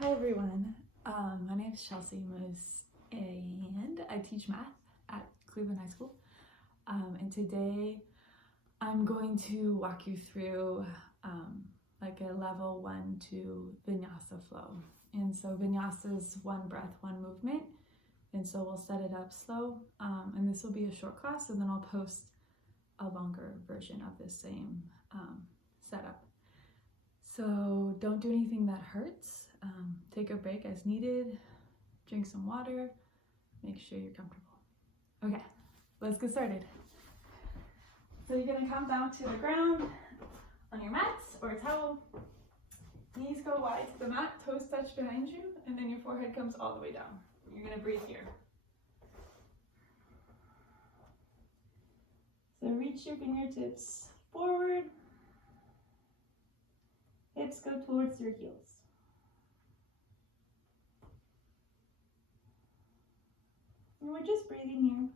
Hi everyone, my name is Chelsea Moose and I teach math at Cleveland High School. And today I'm going to walk you through like a level 1 to Vinyasa flow. And so Vinyasa is one breath, one movement. And so we'll set it up slow. And this will be a short class, and then I'll post a longer version of the same setup. So don't do anything that hurts. Take a break as needed, drink some water, make sure you're comfortable. Okay, let's get started. So you're gonna come down to the ground on your mats or a towel. Knees go wide to the mat, toes touch behind you, and then your forehead comes all the way down. You're gonna breathe here. So reach your fingertips forward. Hips go towards your heels. And we're just breathing here.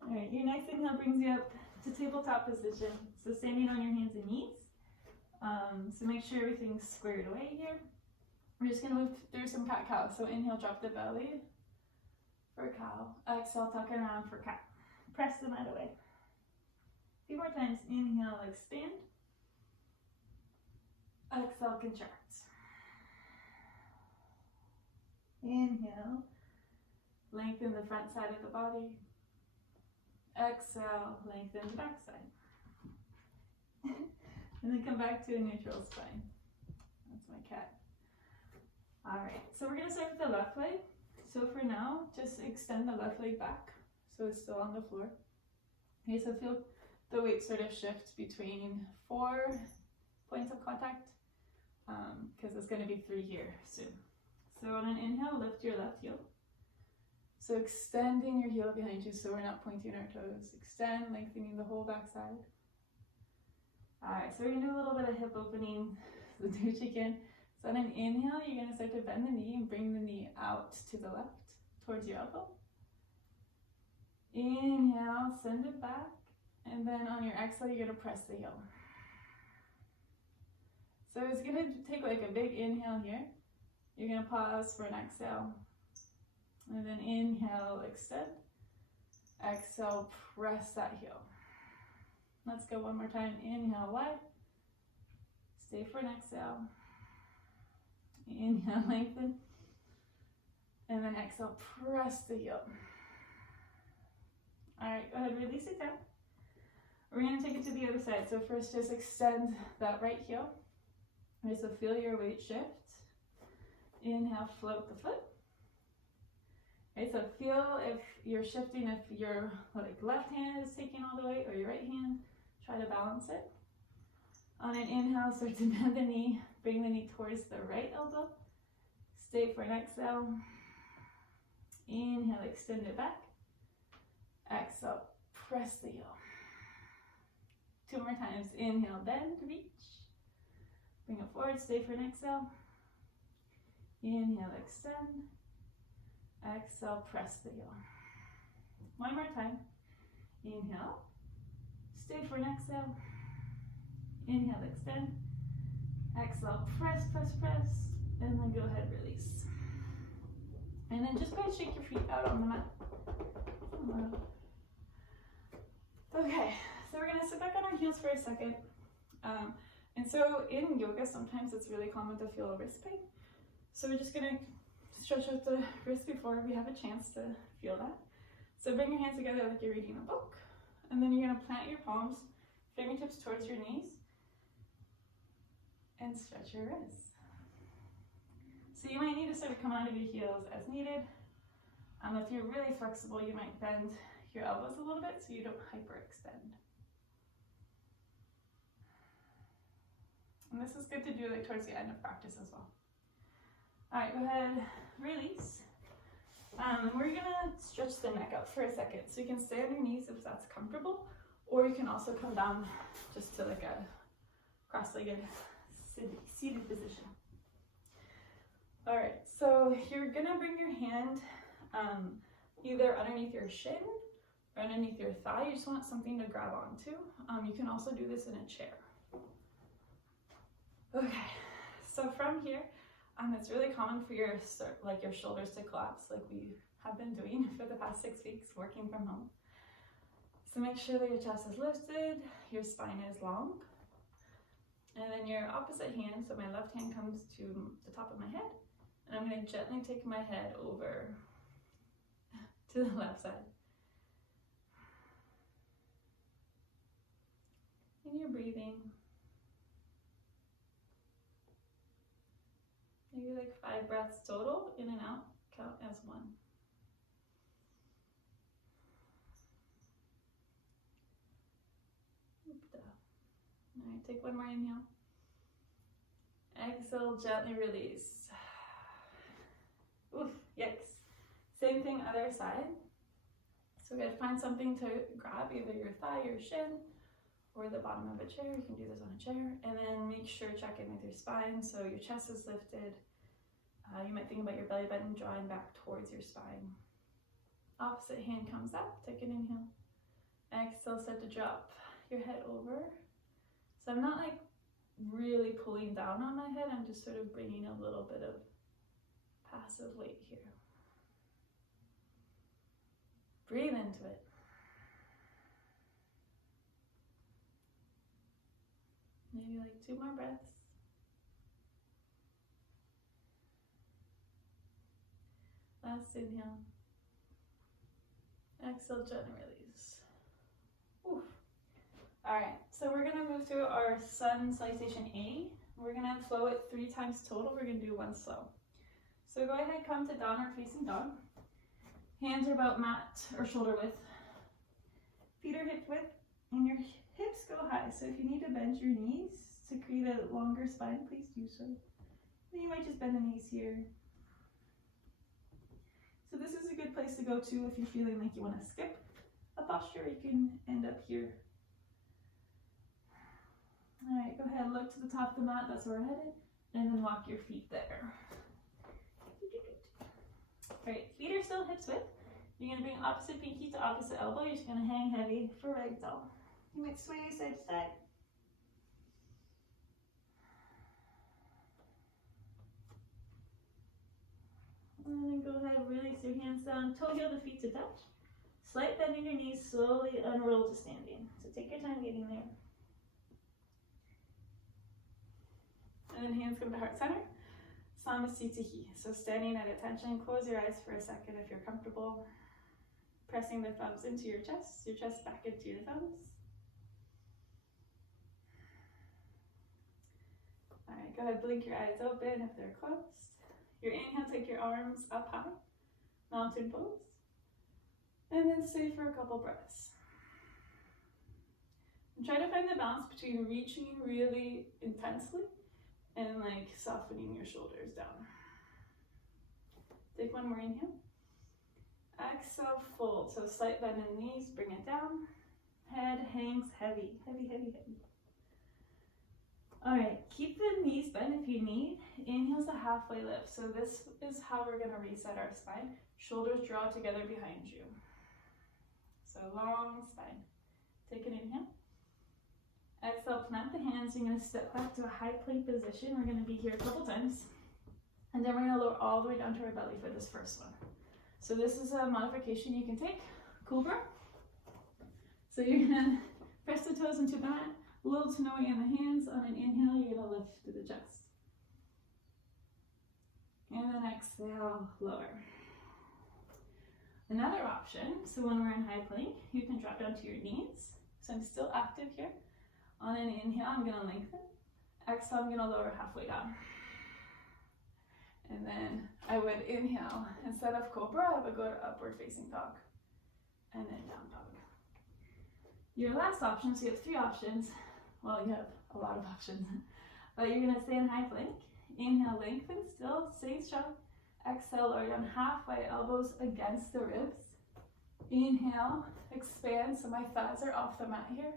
All right, your next inhale brings you up to tabletop position. So standing on your hands and knees. So make sure everything's squared away here. We're just gonna move through some cat-cow. So inhale, drop the belly for cow. Exhale, tuck around for cat. Press the mat away. A few more times. Inhale, expand. Exhale, contract. Inhale, lengthen the front side of the body. Exhale, lengthen the back side. And then come back to a neutral spine. That's my cat. All right, so we're gonna start with the left leg. So for now, just extend the left leg back so it's still on the floor. Okay, so feel the weight sort of shift between 4 points of contact, because it's gonna be 3 here soon. So on an inhale, lift your left heel. So extending your heel behind you so we're not pointing our toes. Extend, lengthening the whole back side. All right, so we're gonna do a little bit of hip opening, so do what you can. So on an inhale, you're gonna start to bend the knee and bring the knee out to the left, towards your elbow. Inhale, send it back, and then on your exhale, you're gonna press the heel. So it's gonna take like a big inhale here. You're gonna pause for an exhale, and then inhale, extend. Exhale, press that heel. Let's go one more time. Inhale, wide. Stay for an exhale. Inhale, lengthen. And then exhale, press the heel. All right, go ahead, release it down. We're gonna take it to the other side. So first, just extend that right heel. Okay, so feel your weight shift. Inhale, float the foot. Okay, so feel if you're shifting, if your left hand is taking all the weight or your right hand, try to balance it. On an inhale, start to bend the knee, bring the knee towards the right elbow. Stay for an exhale. Inhale, extend it back. Exhale, press the heel. 2 more times. Inhale, bend, reach. Bring it forward, stay for an exhale. Inhale, extend. Exhale, press the heel. 1 more time. Inhale, stay for an exhale. Inhale, extend. Exhale, press, press, press. And then go ahead, release. And then just go ahead and shake your feet out on the mat. Okay, so we're gonna sit back on our heels for a second. And so in yoga, sometimes it's really common to feel a wrist pain. So we're just gonna stretch out the wrist before we have a chance to feel that. So bring your hands together like you're reading a book. And then you're gonna plant your palms, fingertips towards your knees, and stretch your wrists. So you might need to sort of come out of your heels as needed. If you're really flexible, you might bend your elbows a little bit so you don't hyperextend. And this is good to do like towards the end of practice as well. All right, go ahead, release. We're gonna stretch the neck out for a second. So you can stay on your knees if that's comfortable, or you can also come down just to like a cross-legged seated position. All right, so you're gonna bring your hand either underneath your shin or underneath your thigh. You just want something to grab onto. You can also do this in a chair. Okay, so from here, it's really common for your shoulders to collapse, like we have been doing for the past 6 weeks working from home. So make sure that your chest is lifted, your spine is long, and then your opposite hand, so my left hand comes to the top of my head, and I'm going to gently take my head over to the left side. And you're breathing. Maybe like 5 breaths total, in and out, count as 1. All right, take one more inhale. Exhale, gently release. Oof, yikes. Same thing, other side. So we gotta find something to grab, either your thigh, your shin, or the bottom of a chair. You can do this on a chair. And then make sure check in with your spine. So your chest is lifted. You might think about your belly button drawing back towards your spine. Opposite hand comes up, take an inhale. Exhale, start to drop your head over. So I'm not like really pulling down on my head, I'm just sort of bringing a little bit of passive weight here. Breathe into it. Maybe like 2 more breaths. Last inhale. Exhale, gently release. Oof. All right, so we're gonna move through our sun salutation A. We're gonna flow it 3 times total. We're gonna do 1 slow. So go ahead, come to downward facing dog. Hands are about mat or shoulder width. Feet are hip width, and your hips go high. So if you need to bend your knees to create a longer spine, please do so. Then you might just bend the knees here. So this is a good place to go to if you're feeling like you want to skip a posture. You can end up here. All right, go ahead, look to the top of the mat, that's where we're headed, and then walk your feet there. All right, feet are still hips width. You're gonna bring opposite pinky to opposite elbow. You're just gonna hang heavy for ragdoll. You might sway side to side. And then go ahead, release your hands down, toe heel the feet to touch. Slight bend in your knees, slowly unroll to standing. So take your time getting there. And then hands come to heart center. Samasthiti. So standing at attention, close your eyes for a second if you're comfortable. Pressing the thumbs into your chest back into your thumbs. All right, go ahead, blink your eyes open if they're closed. Your inhale, take your arms up high, mountain pose. And then stay for a couple breaths. And try to find the balance between reaching really intensely and like softening your shoulders down. Take one more inhale. Exhale, fold. So slight bend in the knees, bring it down. Head hangs heavy, heavy, heavy, heavy. All right, keep the knees bent if you need. Inhale's a halfway lift. So this is how we're gonna reset our spine. Shoulders draw together behind you. So long spine. Take an inhale. Exhale, plant the hands. You're gonna step back to a high plank position. We're gonna be here a couple times. And then we're gonna lower all the way down to our belly for this first one. So this is a modification you can take. Cobra. So you're gonna press the toes into the mat, a little to no weight in the hands. On an inhale, you're gonna lift to the chest. And then exhale, lower. Another option, so when we're in high plank, you can drop down to your knees. So I'm still active here. On an inhale, I'm gonna lengthen. Exhale, I'm gonna lower halfway down. And then I would inhale. Instead of cobra, I would go to upward facing dog. And then down dog. Your last option, so you have 3 options. Well, you have a lot of options. But you're gonna stay in high plank. Inhale, lengthen, still, stay strong. Exhale, lower down halfway, elbows against the ribs. Inhale, expand, so my thighs are off the mat here.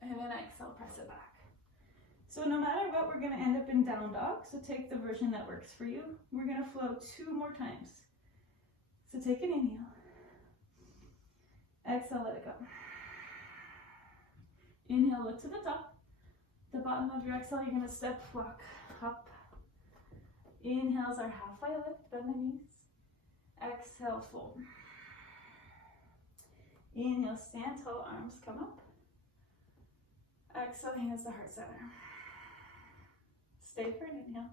And then exhale, press it back. So no matter what, we're gonna end up in down dog. So take the version that works for you. We're gonna flow 2 more times. So take an inhale. Exhale, let it go. Inhale, look to the top. The bottom of your exhale, you're gonna step walk up. Inhales are halfway lift, bend the knees. Exhale, fold. Inhale, stand tall, arms come up. Exhale, hands to heart center. Stay for an inhale.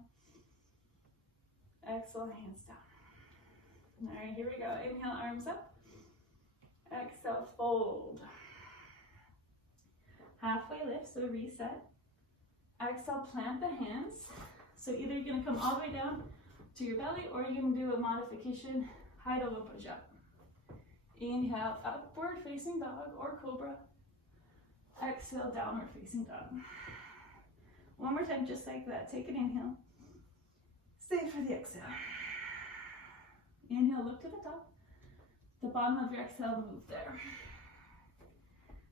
Exhale, hands down. All right, here we go. Inhale, arms up. Exhale, fold. Halfway lift, so reset. Exhale, plant the hands. So either you're gonna come all the way down to your belly, or you're gonna do a modification, high to low push up. Inhale, upward facing dog or cobra. Exhale, downward facing dog. One more time, just like that. Take an inhale. Stay for the exhale. Inhale, look to the top. The bottom of your exhale, move there.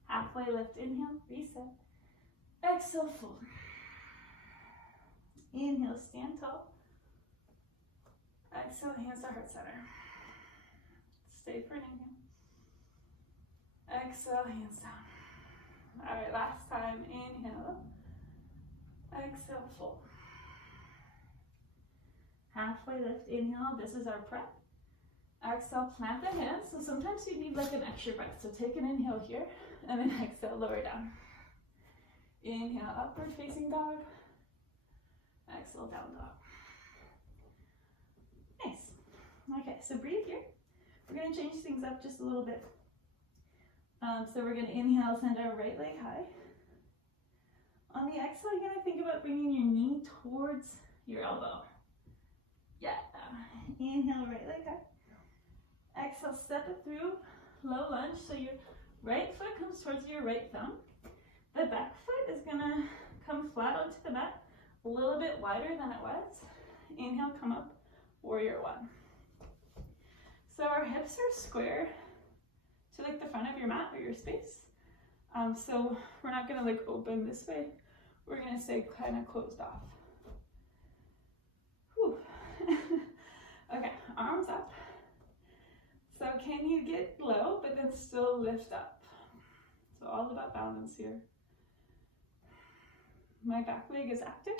Halfway lift, inhale, reset. Exhale, fold. Inhale, stand tall. Exhale, hands to heart center. Stay for an inhale. Exhale, hands down. All right, last time, inhale. Exhale, fold. Halfway lift, inhale, this is our prep. Exhale, plant the hands. So sometimes you need like an extra breath. So take an inhale here, and then exhale, lower down. Inhale, upward facing dog. Exhale, down dog. Nice. Okay, so breathe here. We're gonna change things up just a little bit. So we're gonna inhale, send our right leg high. On the exhale, you're gonna think about bringing your knee towards your elbow. Yeah. Inhale, right leg high. Exhale, step it through, low lunge. So your right foot comes towards your right thumb. The back foot is gonna come flat onto the mat, a little bit wider than it was. Inhale, come up, warrior one. So our hips are square to like the front of your mat or your space. So we're not gonna like open this way. We're gonna stay kind of closed off. Whew. Okay, arms up. So can you get low, but then still lift up? So all about balance here. My back leg is active.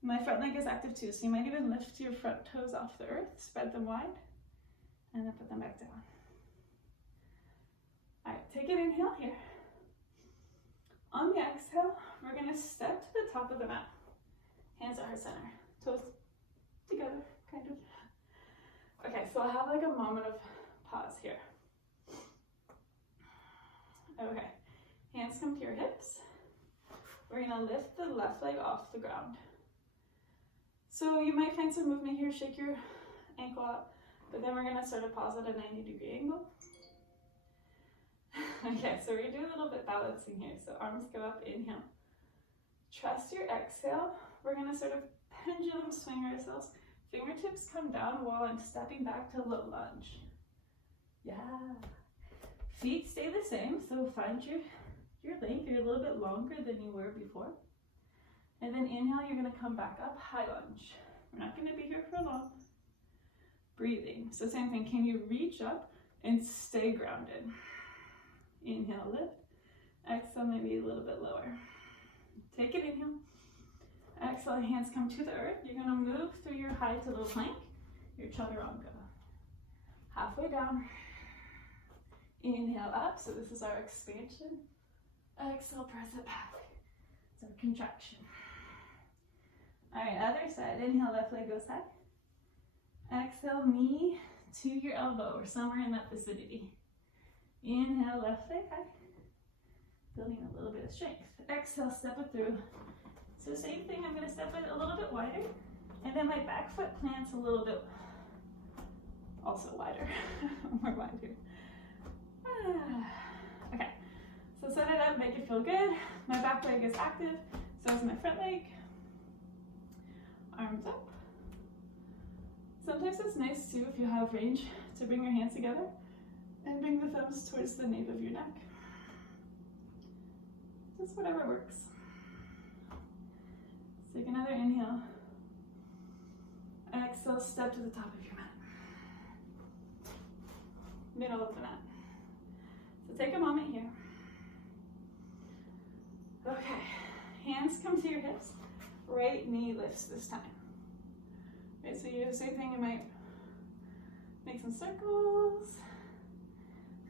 My front leg is active too. So you might even lift your front toes off the earth, spread them wide, and then put them back down. All right, take an inhale here. On the exhale, we're gonna step to the top of the mat. Hands at heart center, toes together, kind of. Okay, so I'll have like a moment of pause here. Okay, hands come to your hips. We're gonna lift the left leg off the ground. So you might find some movement here, shake your ankle out, but then we're gonna sort of pause at a 90-degree angle. Okay, so we're gonna do a little bit balancing here. So arms go up, inhale. Trust your exhale. We're gonna sort of pendulum swing ourselves. Fingertips come down while I'm stepping back to low lunge. Yeah. Feet stay the same, so find your length. You're a little bit longer than you were before. And then inhale, you're gonna come back up, high lunge. We're not gonna be here for long. Breathing. So same thing, can you reach up and stay grounded? Inhale, lift. Exhale, maybe a little bit lower. Take an inhale. Exhale, hands come to the earth. You're gonna move through your high to low plank, your chaturanga. Halfway down. Inhale up, so this is our expansion. Exhale, press it back. It's our contraction. All right, other side. Inhale, left leg goes high. Exhale, knee to your elbow or somewhere in that vicinity. Inhale, left leg high. Building a little bit of strength. Exhale, step it through. So same thing, I'm gonna step it a little bit wider, and then my back foot plants a little bit also wider, more wider. Okay, so set it up, make it feel good. My back leg is active, so is my front leg. Arms up. Sometimes it's nice too, if you have range, to bring your hands together and bring the thumbs towards the nape of your neck. Just whatever works. Take another inhale. Exhale, step to the top of your mat. Middle of the mat. take a moment here. Okay, hands come to your hips. Right knee lifts this time. Right, so you do the same thing. You might make some circles.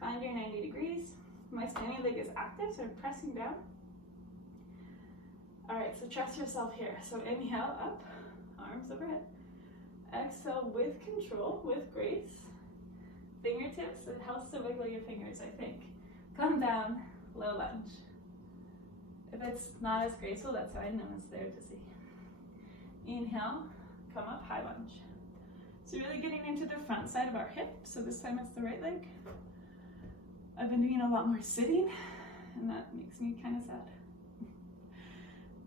Find your 90 degrees. My standing leg is active, so I'm pressing down. All right, so trust yourself here. So inhale up, arms overhead. Exhale with control, with grace. Fingertips, it helps to wiggle your fingers, I think. Come down, low lunge. If it's not as graceful, that's fine, no one's there to see. Inhale, come up, high lunge. So really getting into the front side of our hip, so this time it's the right leg. I've been doing a lot more sitting, and that makes me kind of sad.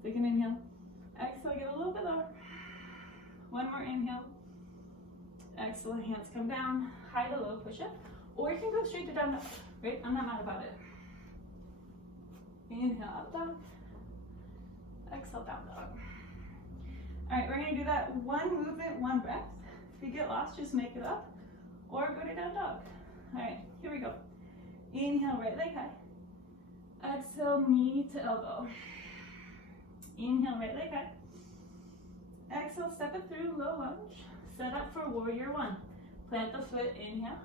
Take an inhale. Exhale, get a little bit lower. One more inhale. Exhale, hands come down, high to low push-up. Or you can go straight to down dog, right? I'm not mad about it. Inhale, up dog. Exhale, down dog. All right, we're gonna do that one movement, one breath. If you get lost, just make it up or go to down dog. All right, here we go. Inhale, right leg high. Exhale, knee to elbow. Inhale, right leg high. Exhale, step it through, low lunge. Set up for warrior one. Plant the foot, inhale.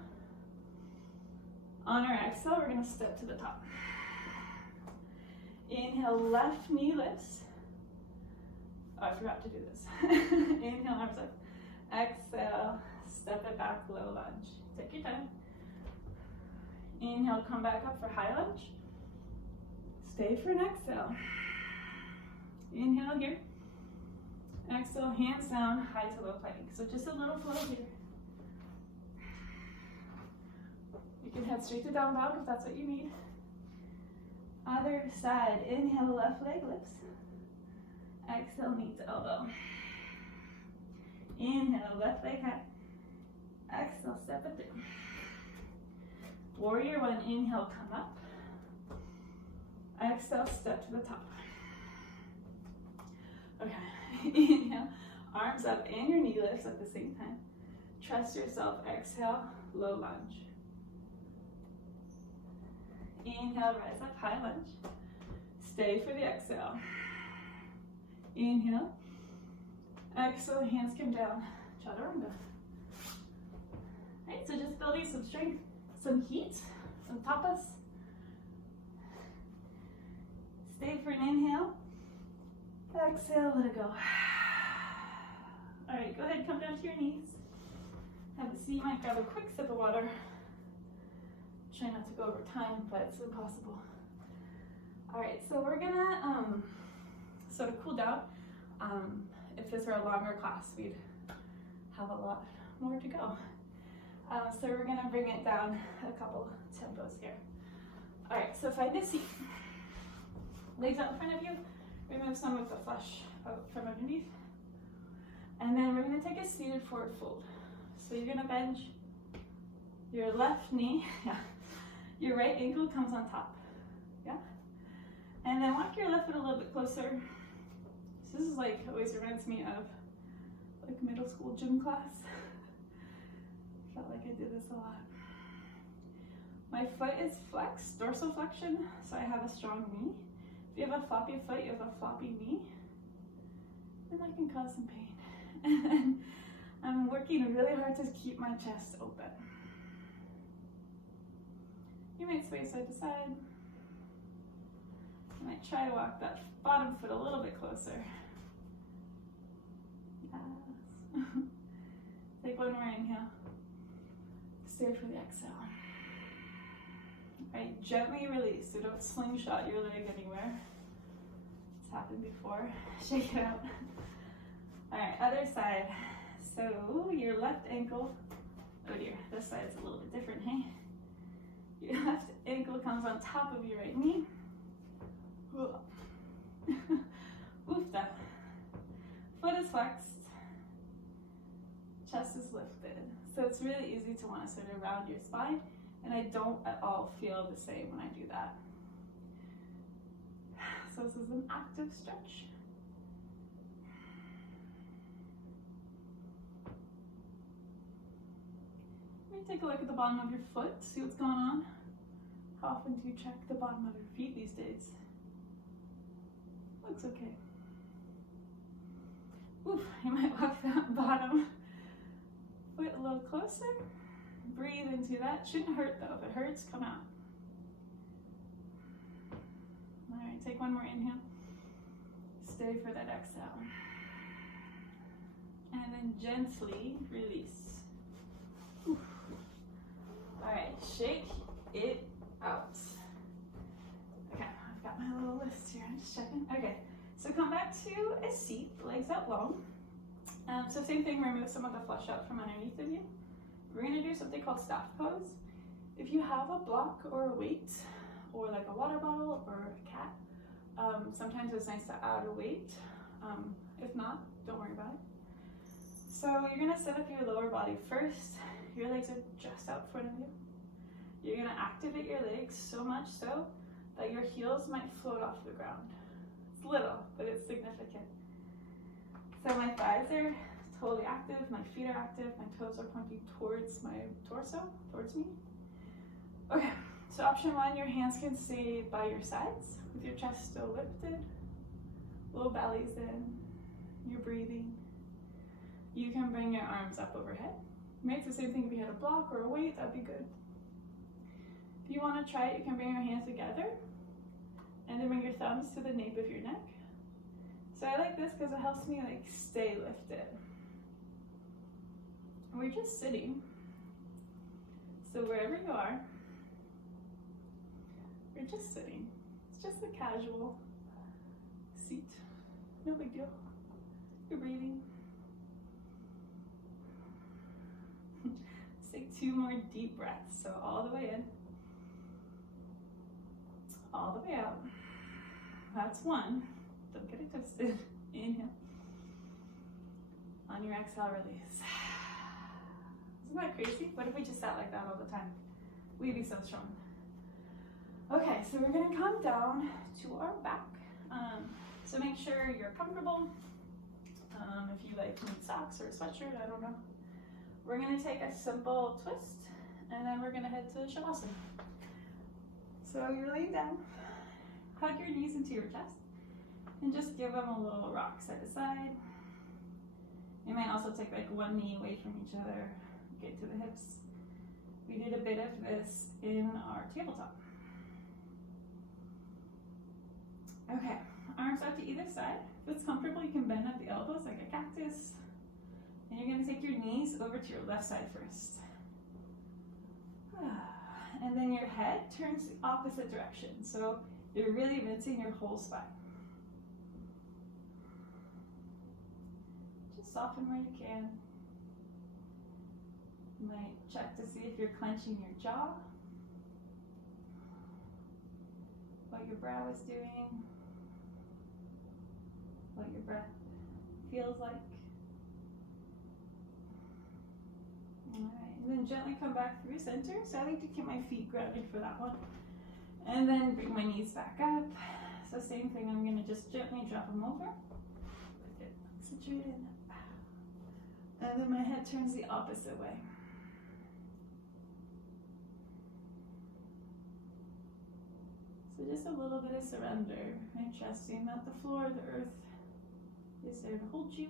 On our exhale, we're gonna step to the top. Inhale, left knee lifts. Oh, I forgot to do this. Inhale, arms up. Exhale, step it back, low lunge. Take your time. Inhale, come back up for high lunge. Stay for an exhale. Inhale here. Exhale, hands down, high to low plank. So just a little flow here. You can head straight to down dog if that's what you need. Other side, inhale, left leg lifts. Exhale, knee to elbow. Inhale, left leg high. Exhale, step it through. Warrior one, inhale, come up. Exhale, step to the top. Okay, inhale, arms up and your knee lifts at the same time. Trust yourself, exhale, low lunge. Inhale, rise up, high lunge. Stay for the exhale. Inhale. Exhale, hands come down. Chaturanga. Right, so just building some strength, some heat, some tapas. Stay for an inhale. Exhale, let it go. All right, go ahead, come down to your knees. Have a seat, you might grab a quick sip of water. Try not to go over time, but it's impossible. All right, so we're gonna sort of cool down. If this were a longer class, we'd have a lot more to go. So we're gonna bring it down a couple tempos here. All right, so find a seat. Legs out in front of you. Remove some of the flesh out from underneath. And then we're gonna take a seated forward fold. So you're gonna bench your left knee, yeah. Your right ankle comes on top, yeah? And then walk your left foot a little bit closer. So this is like, always reminds me of like middle school gym class. Felt like I did this a lot. My foot is flexed, dorsal flexion, so I have a strong knee. If you have a floppy foot, you have a floppy knee, and that can cause some pain. And then I'm working really hard to keep my chest open. You might sway side to side. You might try to walk that bottom foot a little bit closer. Yes. Take one more inhale. Stay for the exhale. All right, gently release. So don't slingshot your leg anywhere. It's happened before. Shake it out. All right, other side. So your left ankle, oh dear, this side's a little bit different, hey? Your left ankle comes on top of your right knee. Ufta. Foot is flexed. Chest is lifted. So it's really easy to want to sort of round your spine, and I don't at all feel the same when I do that. So this is an active stretch. Take a look at the bottom of your foot, see what's going on. often do you check the bottom of your feet these days? Looks okay. Oof, you might walk that bottom foot a little closer. Breathe into that. Shouldn't hurt though. If it hurts, come out. All right, take one more inhale. Stay for that exhale. And then gently release. Oof. All right, shake it out. Okay, I've got my little list here. I'm just checking. Okay, so come back to a seat, legs out long. So same thing, remove some of the flesh out from underneath of you. We're gonna do something called staff pose. If you have a block or a weight, or like a water bottle or a cat, sometimes it's nice to add a weight. If not, don't worry about it. So you're gonna set up your lower body first. Your legs are just out in front of you. You're gonna activate your legs so much so that your heels might float off the ground. It's little, but it's significant. So my thighs are totally active, my feet are active, my toes are pointing towards my torso, towards me. Okay, so option one, your hands can stay by your sides with your chest still lifted, low belly's in, you're breathing. You can bring your arms up overhead. It's the same thing if you had a block or a weight, that'd be good. If you want to try it, you can bring your hands together and then bring your thumbs to the nape of your neck. So I like this because it helps me like stay lifted. We're just sitting. So wherever you are, we're just sitting. It's just a casual seat. No big deal. You're breathing. Let's take 2 more deep breaths. So all the way in, all the way out. That's 1. Don't get it twisted. Inhale. On your exhale, release. Isn't that crazy? What if we just sat like that all the time? We'd be so strong. Okay, so we're gonna come down to our back. So make sure you're comfortable. If you like need socks or a sweatshirt, I don't know. We're gonna take a simple twist and then we're gonna head to Shavasana. So you're laying down, hug your knees into your chest and just give them a little rock side to side. You might also take like one knee away from each other, get to the hips. We did a bit of this in our tabletop. Okay, arms out to either side. If it's comfortable, you can bend at the elbows like a cactus. And you're gonna take your knees over to your left side first. And then your head turns the opposite direction. So you're really rinsing your whole spine. Just soften where you can. You might check to see if you're clenching your jaw, what your brow is doing, what your breath feels like. Alright, and then gently come back through center. So I like to keep my feet grounded for that one. And then bring my knees back up. So same thing, I'm going to just gently drop them over. Get situated. And then my head turns the opposite way. So just a little bit of surrender, right? Trusting that the floor, the earth is there to hold you.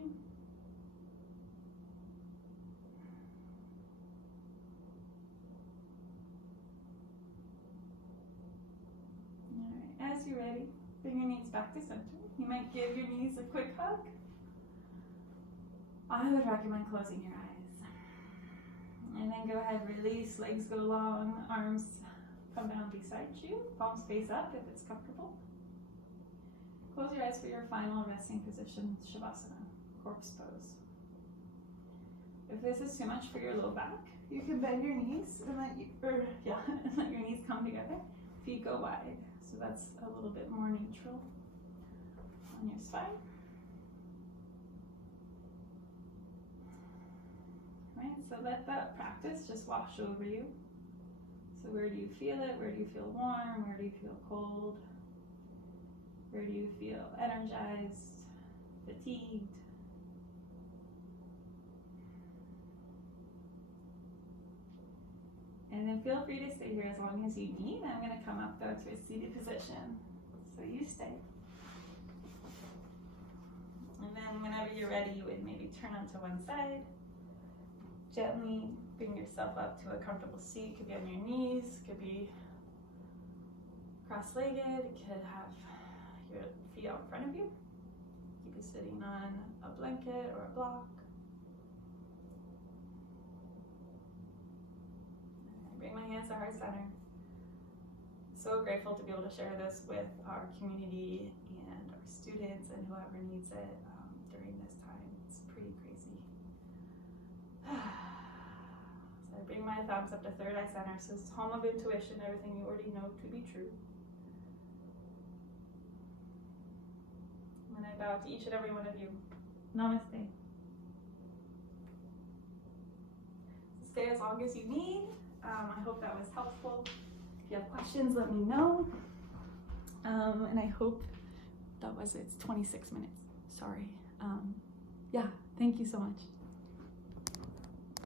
Alright, as you're ready, bring your knees back to center. You might give your knees a quick hug. I would recommend closing your eyes. And then go ahead, release, legs go long, arms come down beside you, palms face up if it's comfortable. Close your eyes for your final resting position, Shavasana, corpse pose. If this is too much for your low back, you can bend your knees and let your knees come together. Feet go wide, so that's a little bit more neutral on your spine. Right, so let that practice just wash over you. So where do you feel it? Where do you feel warm? Where do you feel cold? Where do you feel energized, fatigued? And And then feel free to stay here as long as you need. I'm going to come up though to a seated position. So you stay. And then whenever you're ready, you would maybe turn onto one side. Gently bring yourself up to a comfortable seat. Could be on your knees, could be cross-legged, could have your feet out in front of you. You could be sitting on a blanket or a block. Bring my hands to heart center. So grateful to be able to share this with our community and our students and whoever needs it during this time. It's pretty crazy. So I bring my thumbs up to third eye center. So it's home of intuition, everything you already know to be true. And I bow to each and every one of you. Namaste. Stay as long as you need. I hope that was helpful. If you have questions, let me know. And I hope it's 26 minutes. Sorry. Yeah, thank you so much.